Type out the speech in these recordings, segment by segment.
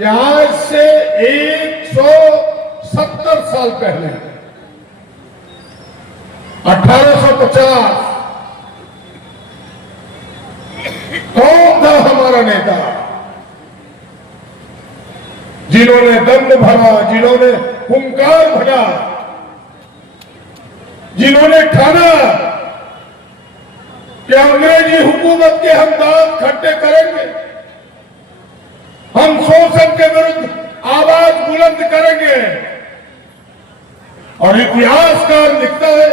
कि आज से 170 साल पहले 1850 कौन था हमारा नेता जिन्होंने दंड भरा, जिन्होंने हुंकार भरा, जिन्होंने ठाना कि अंग्रेजी हुकूमत के हम दांत खट्टे करेंगे, हम शोषण के विरुद्ध आवाज बुलंद करेंगे। और इतिहासकार लिखता है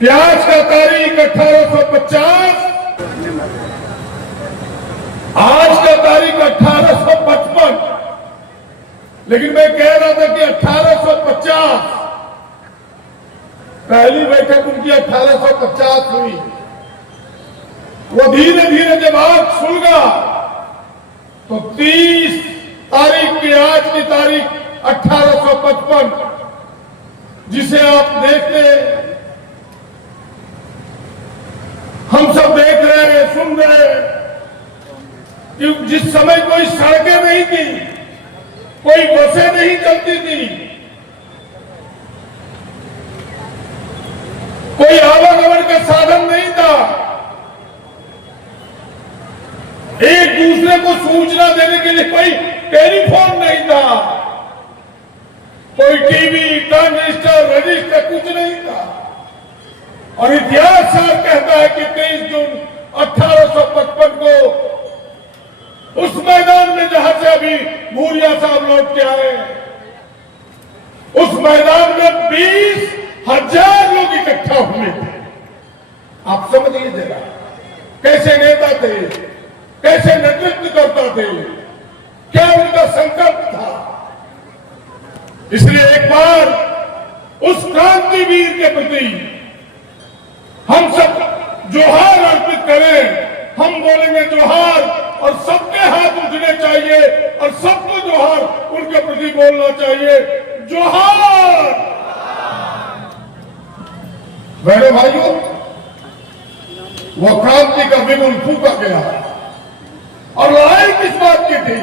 कि आज का तारीख 1850, आज का तारीख 1855, लेकिन मैं कह रहा था कि 1850 पहली बैठक उनकी 1850 हुई। वो धीरे धीरे जब आग सुलगा तो 30 तारीख की, आज की तारीख 1855, जिसे आप देखते, हम सब देख रहे हैं, सुन रहे हैं कि जिस समय कोई सड़कें नहीं थी, कोई बसें नहीं चलती थी, कोई आवागमन का साधन नहीं था, एक दूसरे को सूचना देने के लिए कोई टेलीफोन नहीं था, कोई टीवी, ट्रांजिस्टर, रजिस्टर कुछ नहीं था। और इतिहासकार कहता है कि 23 जून 1855 को उस मैदान में जहां से अभी भूरिया साहब लौट के आए, उस मैदान में 20,000 लोग इकट्ठा हुए थे। आप समझिए जरा कैसे नेता थे, कैसे नेतृत्व करता थे, क्या उनका संकल्प था। इसलिए एक बार उस क्रांतिवीर के प्रति हम सब जोहार अर्पित करें। हम बोलेंगे जोहार और सबके हाथ उठने चाहिए और सबको जोहार उनके प्रति बोलना चाहिए, जोहार। बहनों भाइयों, वह क्रांति का बिगुल फूका गया और लड़ाई किस बात की थी?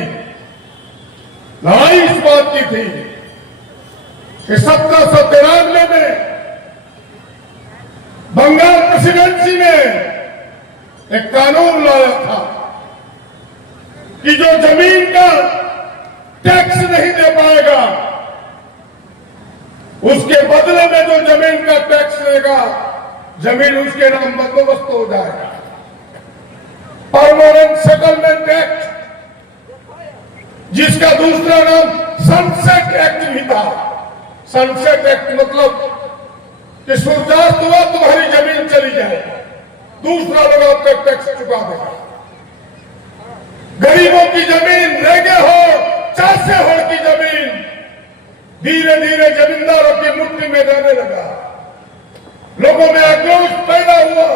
लड़ाई इस बात की थी कि 1793 में बंगाल प्रेसिडेंसी ने एक कानून लाया था कि जो जमीन का टैक्स नहीं दे पाएगा, उसके बदले में जो जमीन का टैक्स लेगा, जमीन उसके नाम बंदोबस्त हो जाएगा। परमानेंट सेटलमेंट एक्ट, जिसका दूसरा नाम सनसेट एक्ट भी था। सनसेट एक्ट मतलब कि सूर्यास्त हुआ तुम्हारी जमीन चली जाए, दूसरा लोग आपका टैक्स चुका देगा। गरीबों की जमीन, रेगे हो, चासे हो की जमीन धीरे धीरे जमींदारों की मुट्ठी में जाने लगा। लोगों में आक्रोश पैदा हुआ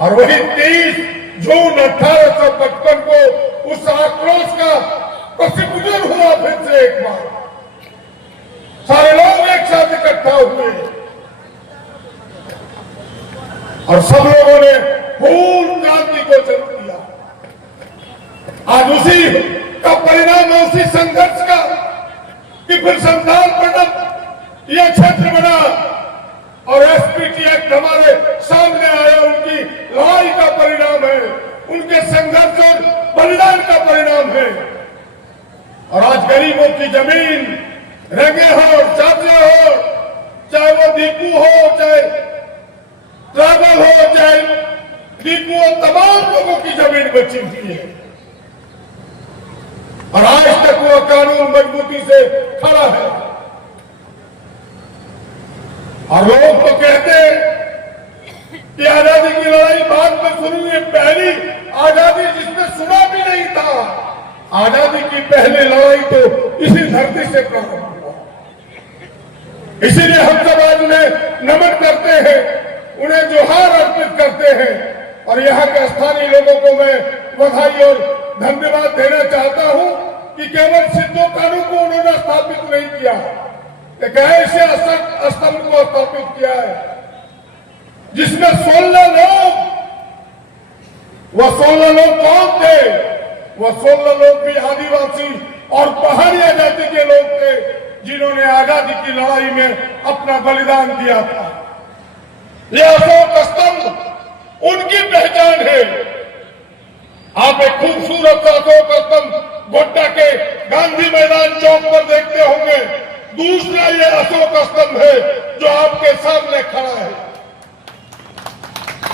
और वही 30 जून 1855 को उस आक्रोश का प्रसिद्ध हुआ। फिर से एक बार सारे लोग एक साथ इकट्ठा हुए और सब लोगों ने पूर्ण क्रांति को जन्म दिया। आज उसी का परिणाम है, उसी संघर्ष का, कि फिर संविधान पढ़ना यह क्षेत्र बना और एसपीटी एक्ट हमारे सामने आया। उनकी लड़ाई का परिणाम है, उनके संघर्ष और बलिदान का परिणाम है। और आज गरीबों की जमीन, रंगे हो, चाचे हो, चाहे वो दीपू हो, चाहे ट्राइबल हो, चाहे दीपू हो, तमाम लोगों की जमीन बची हुई है। और आज तक वो कानून मजबूती से खड़ा है। और लोग तो कहते हैं कि आजादी की लड़ाई बाद में शुरू हुई, पहली आजादी जिसमें सुना भी नहीं था। आजादी की पहली लड़ाई तो इसी धरती से प्रारंभ हुआ। इसीलिए हम सब आज उन्हें नमन करते हैं, उन्हें जोहार अर्पित करते हैं। और यहाँ के स्थानीय लोगों को मैं बधाई और धन्यवाद देना चाहता हूँ कि केवल सिद्धो कानून को उन्होंने स्थापित नहीं किया, एक ऐसे स्तंभ को स्थापित किया है जिसमें 16 लोग, वह 16 लोग कौन थे? वो 16 लोग भी आदिवासी और पहाड़िया जाति के लोग थे जिन्होंने आजादी की लड़ाई में अपना बलिदान दिया था। ये अशोक स्तंभ उनकी पहचान है। आप एक खूबसूरत अशोक स्तंभ गोड्डा के गांधी मैदान चौक पर देखते होंगे। दूसरा ये अशोक स्तंभ है जो आपके सामने खड़ा है।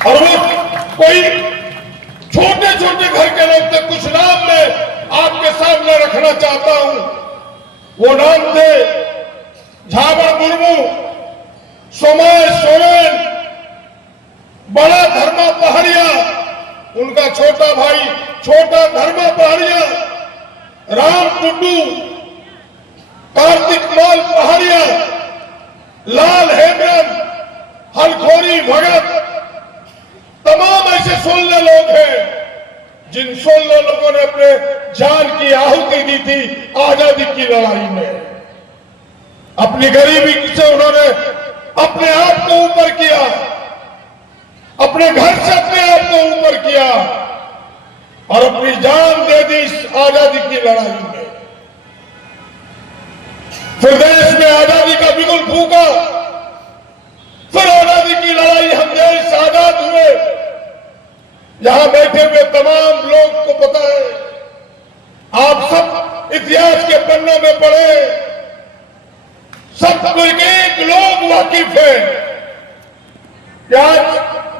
और वो कोई छोटे छोटे घर के लोग थे। कुछ नाम मैं आपके सामने रखना चाहता हूं। वो नाम थे झाबड़ मुर्मू, सोमाय सोरेन, बड़ा धर्मा पहाड़िया, उनका छोटा भाई छोटा धर्मा पहाड़िया, राम टुड्डू, कार्तिक माल पहाड़िया, लाल हेमरम, हलखोरी भगत, तमाम ऐसे 16 लोग हैं जिन 16 लोगों ने अपने जान की आहुति दी थी आजादी की लड़ाई में। अपनी गरीबी से उन्होंने अपने आप को ऊपर किया, अपने घर से अपने आप को ऊपर किया और अपनी जान दे दी इस आजादी की लड़ाई में। फिर देश में आजादी का बिगुल फूका, फिर आजादी की लड़ाई, हम देश आजाद हुए। यहां बैठे हुए तमाम लोग को पता है, आप सब इतिहास के पन्नों में पढ़े, सब एक लोग वाकिफ है कि आज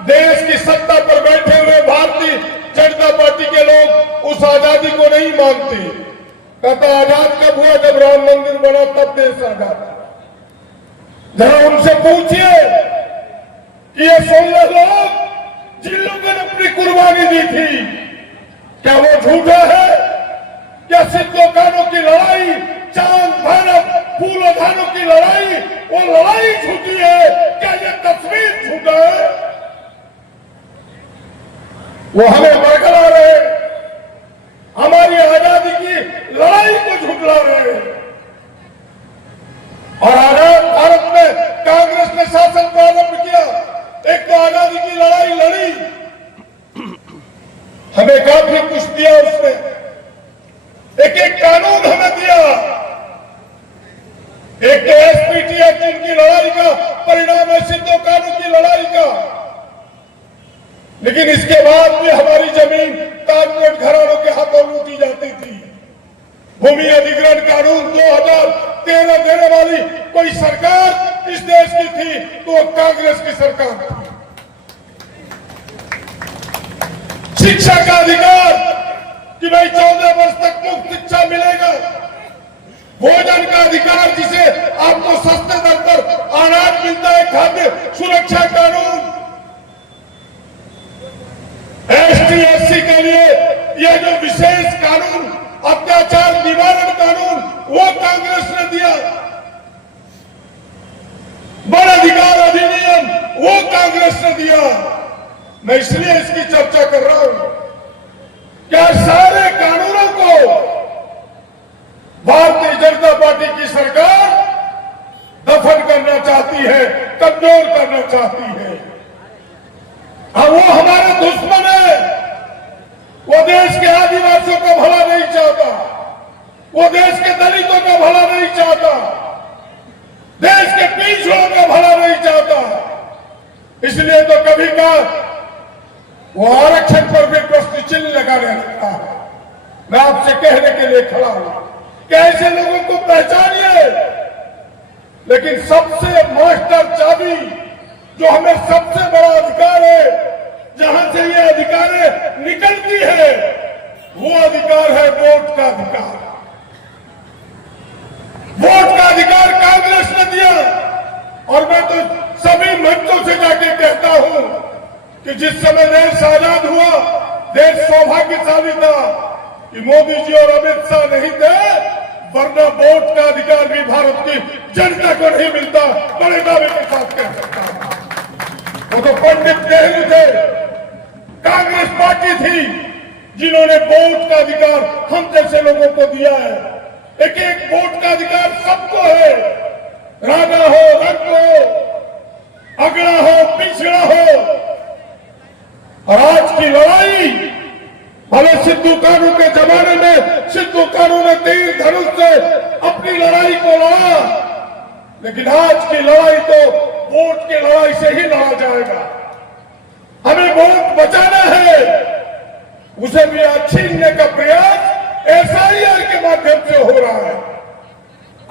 देश की सत्ता पर बैठे हुए भारतीय जनता पार्टी के लोग उस आजादी को नहीं मानते। कहता आजाद कब हुआ? जब राम मंदिर बना तब देश आजाद। जरा उनसे पूछिए कि ये 16 लोग जिन लोगों ने अपनी कुर्बानी दी थी, क्या वो झूठा है? क्या सिद्धो कानों की लड़ाई, चांद भारत फूलों धानों की लड़ाई, वो लड़ाई झूठी है? क्या ये तस्वीर झूठा है? वो हमें बरकरार है, हमारी आजादी की लड़ाई को झुठला रहे हैं। और आजाद भारत में कांग्रेस ने शासन प्रारंभ किया, एक तो आजादी की लड़ाई लड़ी, हमें काफी कुछ दिया उसने, एक एक कानून हमें दिया, एक तो एसपीटी एक्ट की लड़ाई का परिणाम है सिद्धो कानून की लड़ाई का। लेकिन इसके बाद भी हमारी जमीन कॉर्पोरेट घरानों के हाथों लूटी जाती थी। भूमि अधिग्रहण कानून 2013 देने वाली कोई सरकार इस देश की थी तो वो कांग्रेस की सरकार थी। शिक्षा का अधिकार कि भाई 14 वर्ष तक मुफ्त शिक्षा मिलेगा, भोजन का अधिकार जिसे आपको सस्ते दर पर अनाज मिलता है, खाद्य सुरक्षा कानून, एसटी एससी के लिए यह जो विशेष कानून अत्याचार निवारण कानून वो कांग्रेस ने दिया, वन अधिकार अधिनियम वो कांग्रेस ने दिया। मैं इसलिए इसकी चर्चा कर रहा हूं। क्या सारे कानूनों को भारतीय जनता पार्टी की सरकार दफन करना चाहती है, कमजोर करना चाहती है? और वो हमारे दुश्मन है। वो देश के आदिवासियों का भला नहीं चाहता, वो देश के दलितों का भला नहीं चाहता, देश के पिछड़ों का भला नहीं चाहता। इसलिए तो कभी का वो आरक्षण पर भी प्रश्न चिन्ह लगाने लगता है। मैं आपसे कहने के लिए खड़ा हूं कि ऐसे लोगों को पहचानिए। लेकिन सबसे मास्टर चाबी जो हमें सबसे बड़ा अधिकार है, जहां से ये अधिकार निकलती है, वो अधिकार है वोट का अधिकार। वोट का अधिकार कांग्रेस ने दिया। और मैं तो सभी मंचों से जाके कहता हूं कि जिस समय देश आजाद हुआ, देश सौभाग्यशाली था कि मोदी जी और अमित शाह नहीं थे, वरना वोट का अधिकार भी भारत की जनता को नहीं मिलता। बड़े दावे के साथ कह सकता हूं। वो तो पंडित नेहरू थे, कांग्रेस पार्टी थी जिन्होंने वोट का अधिकार हम जैसे लोगों को दिया है। एक एक वोट का अधिकार सबको है, राजा हो, रंग हो, अगड़ा हो, पिछड़ा हो। और आज की लड़ाई हमें सिद्धू कानू के जमाने में सिद्धू कानू ने तीर धनुष से अपनी लड़ाई को लड़ा, लेकिन आज की लड़ाई तो वोट की लड़ाई से ही लड़ा जाएगा। हमें वोट बचाना है, उसे भी आज छीनने का प्रयास एसआईआर के माध्यम से हो रहा है।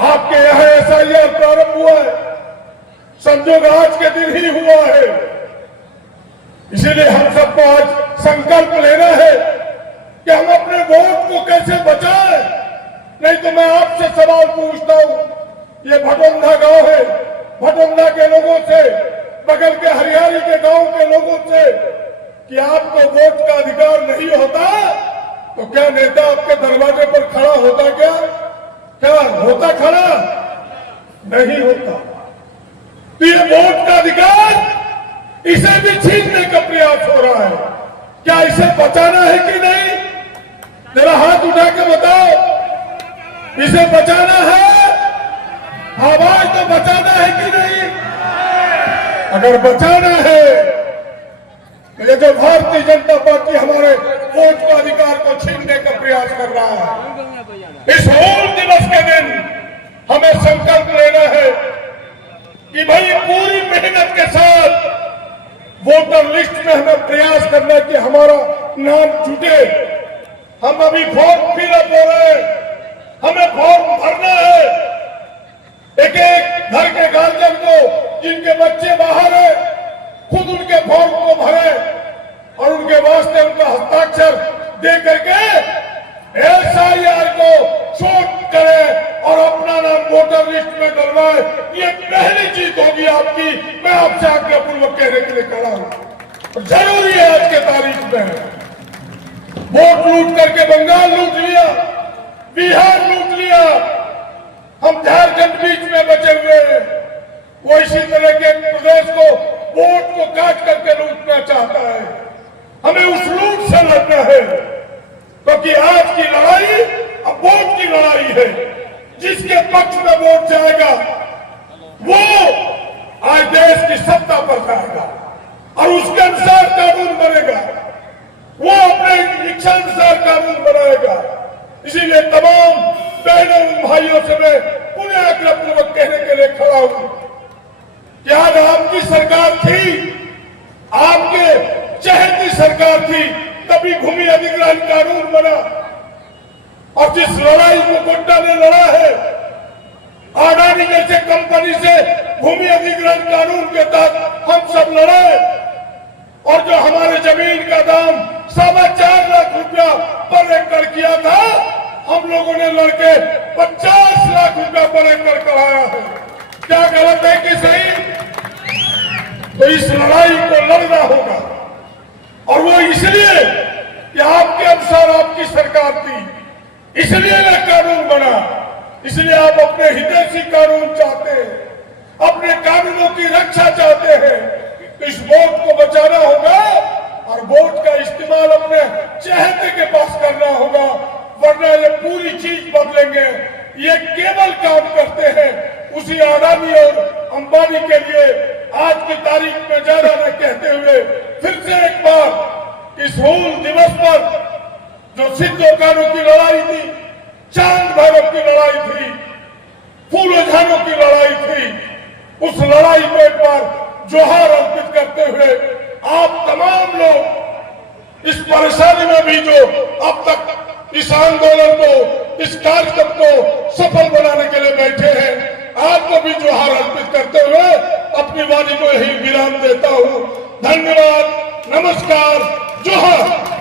आपके यहां एसआईआर प्रारंभ हुआ है, संजोग आज के दिन ही हुआ है। इसीलिए हम सबको आज संकल्प लेना है कि हम अपने वोट को कैसे बचाएं। नहीं तो मैं आपसे सवाल पूछता हूं, ये भटोंदा गांव है, भटोंदा के लोगों से, बगल के हरियाली के गांव के लोगों से कि आपको वोट का अधिकार नहीं होता तो क्या नेता आपके दरवाजे पर खड़ा होता? क्या होता खड़ा? नहीं होता। तो ये वोट का अधिकार इसे भी छीनने का प्रयास हो रहा है। क्या इसे बचाना है कि नहीं? जरा हाथ उठा के बताओ, इसे बचाना है? आवाज तो बचाना है कि नहीं? अगर बचाना है तो ये जो भारतीय जनता पार्टी हमारे वोट का अधिकार को छीनने का प्रयास कर रहा है, इस हूल दिवस के दिन हमें संकल्प लेना है कि भाई पूरी मेहनत के साथ वोटर लिस्ट में हमें प्रयास करना कि हमारा नाम जुटे। हम अभी फॉर्म फिलअप हो रहे हैं, हमें फॉर्म भरना है। एक एक घर के गार्जियन को जिनके बच्चे बाहर है, खुद उनके फॉर्म को भरे और उनके वास्ते उनका हस्ताक्षर दे करके एसआईआर को शोध करे और अपना नाम वोटर लिस्ट में डलवाए। ये पहली जीत होगी आपकी। मैं आपसे आज्ञापूर्वक कहने के लिए खड़ा हूं, जरूरी है आज के तारीख में। वोट लूट करके बंगाल लूट लिया, बिहार लूट लिया, हम झारखंड बीच में बचे हुए हैं। वो इसी तरह के प्रदेश को वोट को काट करके लूटना चाहता है। हमें उस लूट से लड़ना है, क्योंकि आज की लड़ाई अब वोट की लड़ाई है। जिसके पक्ष में वोट जाएगा वो आज देश की सत्ता पर जाएगा और उसके अनुसार कानून बनेगा, वो अपने इच्छानुसार कानून बनाएगा। इसीलिए तमाम बहनों भाइयों से मैं पुनः आग्रहपूर्वक कहने के लिए खड़ा हूं कि आज आपकी सरकार थी, आपके चहेती सरकार थी, तभी भूमि अधिग्रहण कानून बना। और जिस लड़ाई को गोड्डा ने लड़ा है, अडानी जैसे कंपनी से भूमि अधिग्रहण कानून के तहत हम सब लड़े और जो हमारे जमीन का दाम 4.25 लाख रुपया पर एकड़ किया था, हम लोगों ने लड़के 50 लाख रुपया पर एकड़ कराया है। क्या गलत है कि सही? तो इस लड़ाई को लड़ना होगा और वो इसलिए कि आपके अनुसार आपकी सरकार थी, इसलिए यह कानून बना। इसलिए आप अपने हितैषी कानून चाहते हैं, अपने कानूनों की रक्षा चाहते हैं। तो इस वोट को बचाना होगा और वोट का इस्तेमाल अपने चहेते के पास करना होगा, वरना ये पूरी चीज बदलेंगे। ये केवल काम करते हैं उसी अडानी और अंबानी के लिए। आज की तारीख में ज्यादा न कहते हुए फिर से एक बार इस हूल दिवस पर जो सिद्धू कानू की लड़ाई थी, चांद भैरव की लड़ाई थी, फूलो झानों की लड़ाई थी, उस लड़ाई को एक बार जोहार अर्पित करते हुए आप तमाम लोग इस परेशानी में भी जो अब तक इस आंदोलन को, इस कार्यक्रम को सफल बनाने के लिए बैठे हैं, आपको भी जोहार अर्पित करते हुए अपनी वाणी को यही विराम देता हूं। धन्यवाद, नमस्कार, जोहार।